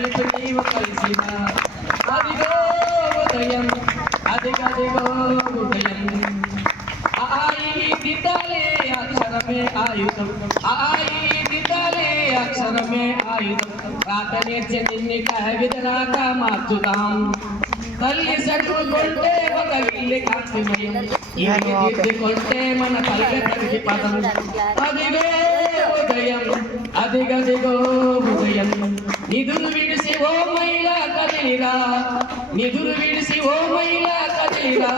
కలిసి నీవు కలిసిన అదిగో ఉదయం అదిగదిగో ఉదయం ఆయి దిద్దాలే అక్షరమే ఆయుధం ఆయి దిద్దాలే అక్షరమే ఆయుధం రాత నేర్చి నిన్ని కవిదరాక మార్చుతాం తల్లి చదువుకుంటే ఒక ఇల్లు కాక్షమయం ఇల్లు దిద్దుకుంటే మన పల్లె కలిసి పదం అదిగో ఉదయం అదిగదిగో ఉదయం నిధులు విడిసి ఓ మహిళా కదిలిరా నిధులు విడిసి ఓ మహిళా కదిలిరా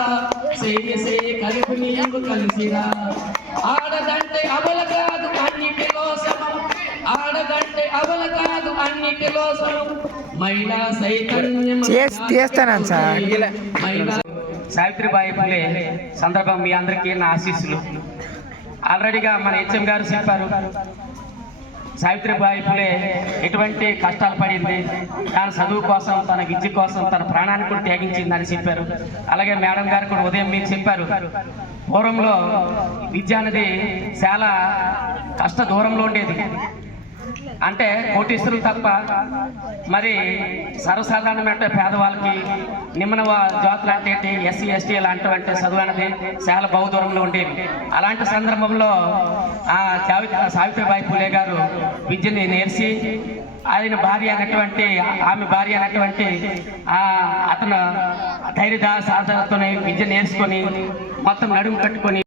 సేయ కలుపు నీవు కలిసిరా ఆడదంటే అబల కాదు అన్నిటిలో సమం ఆడదంటే అబల కాదు అన్నిటిలో సమం మహిళా చైతన్యం చేస్తాను సార్. సావిత్రిబాయి ఫులే సందర్భం మీ అందరికీ నా ఆశీస్సులు. ఆల్రెడీగా మన హెచ్ఎం గారు చెప్పారు, సావిత్రిబాయి ఫులే ఎటువంటి కష్టాలు పడింది, తన చదువు కోసం, తన విద్య కోసం తన ప్రాణాన్ని కూడా త్యాగించిందని చెప్పారు. అలాగే మేడం గారు కూడా ఉదయం మీకు చెప్పారు, పూర్వంలో విద్య అనేది చాలా కష్ట దూరంలో ఉండేది. అంటే కోటీశ్వరులు తప్ప మరి సర్వసాధారణమైన పేదవాళ్ళకి నిమ్న జాతులు అంటే ఎస్సీ ఎస్టీ లాంటివంటి చదువు అనేది చాలా బహుదూరంలో ఉండేవి. అలాంటి సందర్భంలో సావిత్రిబాయి ఫులే గారు విద్యని నేర్చి ఆయన భార్య అయినటువంటి ఆమె భార్య అయినటువంటి అతను ధైర్య సాధనతో విద్య నేర్చుకొని మొత్తం నడుము కట్టుకొని